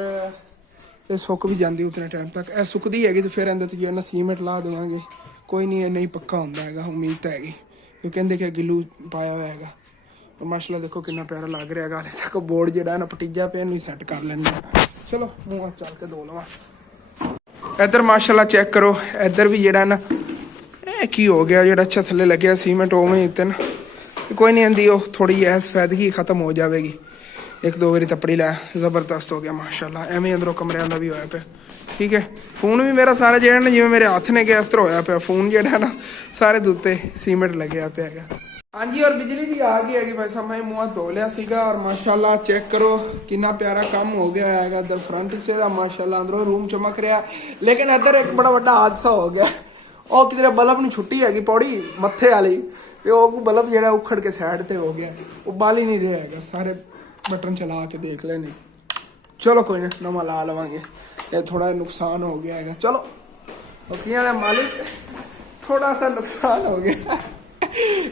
ਇਹ ਸੁੱਕ ਵੀ ਜਾਂਦੀ ਉਤਨੇ ਟਾਈਮ ਤੱਕ। ਇਹ ਸੁੱਕਦੀ ਹੈਗੀ ਤੇ ਫਿਰ ਇਹਦੇ ਤੇ ਜੋ ਸੀਮੈਂਟ ਲਾ ਦੇਵਾਂਗੇ। ਕੋਈ ਨਹੀਂ ਇਹ ਨਹੀਂ ਪੱਕਾ ਹੁੰਦਾ ਹੈਗਾ, ਉਮੀਦ ਤਾਂ ਹੈਗੀ ਕਿਉਂਕਿ ਕਹਿੰਦੇ ਕਿ ਗਿੱਲੂ ਪਾਇਆ ਹੋਇਆ ਹੈਗਾ। ਤੇ ਮਾਸ਼ਾਅੱਲਾ ਦੇਖੋ ਕਿੰਨਾ ਪਿਆਰਾ ਲੱਗ ਰਿਹਾ ਹੈਗਾ। ਹਾਲੇ ਤੱਕ ਬੋਰਡ ਜਿਹੜਾ ਨਾ ਪਟੀਜਾ ਪਿਆ ਇਹਨੂੰ ਸੈੱਟ ਕਰ ਲੈਣਾ। ਚਲੋ ਮੂੰਹ ਚੱਲ ਕੇ ਧੋ ਲਵਾਂ। ਇੱਧਰ ਮਾਸ਼ਾਅੱਲਾ ਚੈੱਕ ਕਰੋ, ਇੱਧਰ ਵੀ ਜਿਹੜਾ ਨਾ ਇਹ ਕੀ ਹੋ ਗਿਆ, ਜਿਹੜਾ ਅੱਛਾ ਥੱਲੇ ਲੱਗਿਆ ਸੀਮੈਂਟ ਉਵੇਂ ਹੀ ਉੱਤੇ ਨਾ ਕੋਈ ਨਹੀਂ ਆਂਦੀ ਉਹ ਥੋੜੀ ਜਿਹੀ ਸਫੈਦਗੀ ਖਤਮ ਹੋ ਜਾਵੇਗੀ। 1-2 ਵਾਰੀ ਤਪੜੀ ਲੈ ਜ਼ਬਰਦਸਤ ਹੋ ਗਿਆ ਮਾਸ਼ਾਅੱਲਾ। ਐਵੇਂ ਅੰਦਰੋਂ ਕਮਰਿਆਂ ਦਾ ਵੀ ਹੋਇਆ ਪਿਆ ਠੀਕ ਹੈ। ਫੋਨ ਵੀ ਮੇਰਾ ਸਾਰੇ ਜਿਹੜੇ ਜਿਵੇਂ ਮੇਰੇ ਹੱਥ ਨੇ ਕਿ ਇਸ ਤਰ੍ਹਾਂ ਹੋਇਆ ਪਿਆ। ਫੋਨ ਜਿਹੜਾ ਨਾ ਸਾਰੇ ਦੇ ਉੱਤੇ ਸੀਮੈਂਟ ਲੱਗਿਆ ਪਿਆ ਹੈਗਾ। ਹਾਂਜੀ ਔਰ ਬਿਜਲੀ ਵੀ ਆ ਗਈ ਹੈਗੀ। ਵੈਸੇ ਮੈਂ ਮੂੰਹ ਧੋ ਲਿਆ ਸੀਗਾ ਔਰ ਮਾਸ਼ਾਅੱਲਾ ਚੈੱਕ ਕਰੋ ਕਿੰਨਾ ਪਿਆਰਾ ਕੰਮ ਹੋ ਗਿਆ ਹੈਗਾ। ਇਧਰ ਫਰੰਟ ਹਿੱਸੇ ਦਾ ਮਾਸ਼ਾਅੱਲਾ ਅੰਦਰੋਂ ਰੂਮ ਚਮਕ ਰਿਹਾ, ਲੇਕਿਨ ਇੱਧਰ ਇੱਕ ਬੜਾ ਵੱਡਾ ਹਾਦਸਾ ਹੋ ਗਿਆ। ਉਹ ਕਿਧਰੇ ਬਲਬ ਨੂੰ ਛੁੱਟੀ ਹੈਗੀ ਪੌੜੀ ਮੱਥੇ ਵਾਲੀ, ਤੇ ਉਹ ਬਲਬ ਜਿਹੜਾ ਉਖੜ ਕੇ ਸਾਈਡ ਤੇ ਹੋ ਗਿਆ, ਉਹ ਬਲ ਹੀ ਨਹੀਂ ਰਿਹਾ ਹੈਗਾ। ਸਾਰੇ ਬਟਨ ਚਲਾ ਕੇ ਦੇਖ ਲੈਣੇ, ਚਲੋ ਕੋਈ ਨਾ ਨਵਾਂ ਲਾ ਲਵਾਂਗੇ। ਇਹ ਥੋੜਾ ਨੁਕਸਾਨ ਹੋ ਗਿਆ ਹੈਗਾ। ਚਲੋ ਬਕਰੀਆਂ ਦਾ ਮਾਲਿਕ ਥੋੜਾ ਸਾ ਨੁਕਸਾਨ ਹੋ ਗਿਆ,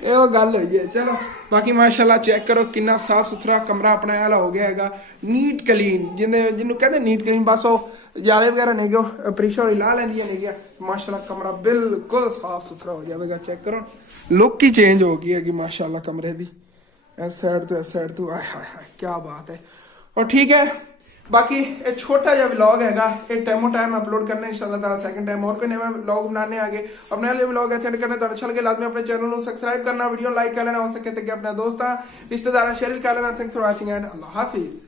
ਇਹ ਉਹ ਗੱਲ ਹੋਈ ਹੈ। ਚਲੋ ਬਾਕੀ ਮਾਸ਼ਾਅੱਲਾ ਚੈੱਕ ਕਰੋ ਕਿੰਨਾ ਸਾਫ ਸੁਥਰਾ ਕਮਰਾ ਆਪਣਾ ਵਾਲਾ ਹੋ ਗਿਆ ਹੈਗਾ, ਨੀਟ ਕਲੀਨ, ਜਿਹਨੂੰ ਕਹਿੰਦੇ ਨੀਟ ਕਲੀਨ। ਬਸ ਉਹ ਜਾਲੇ ਵਗੈਰਾ ਨਹੀਂ ਗੋ ਪ੍ਰੀਸ਼ਾ ਹੋਈ ਲਾ ਲੈਂਦੀਆਂ ਨਹੀਂ ਗਿਆ। ਮਾਸ਼ਾਅੱਲਾ ਕਮਰਾ ਬਿਲਕੁਲ ਸਾਫ ਸੁਥਰਾ ਹੋ ਜਾਵੇਗਾ। ਚੈੱਕ ਕਰੋ ਲੁੱਕ ਹੀ ਚੇਂਜ ਹੋ ਗਈ ਹੈਗੀ ਮਾਸ਼ਾਅੱਲਾ ਕਮਰੇ ਦੀ, ਇਸ ਸਾਈਡ ਤੋਂ ਇਸ ਸਾਈਡ ਤੋਂ। ਆਏ ਹਾਏ ਹਾਏ ਕੀ ਬਾਤ ਹੈ। और ठीक है बाकी ये छोटा जा व्लॉग हैगा, ये टाइमो टाइम अपलोड करना इंशाल्लाह ताला। सेकंड टाइम और कोई नया व्लॉग बनाने आगे अपने वाले व्लॉग अटेंड करने तो अच्छा लगे लाजमी अपने चैनल को सब्सक्राइब करना, वीडियो लाइक कर लेना, हो सके तो अपने दोस्तों रिश्तेदारों शेयर भी कर लेना। Thanks for watching and Allah Hafiz.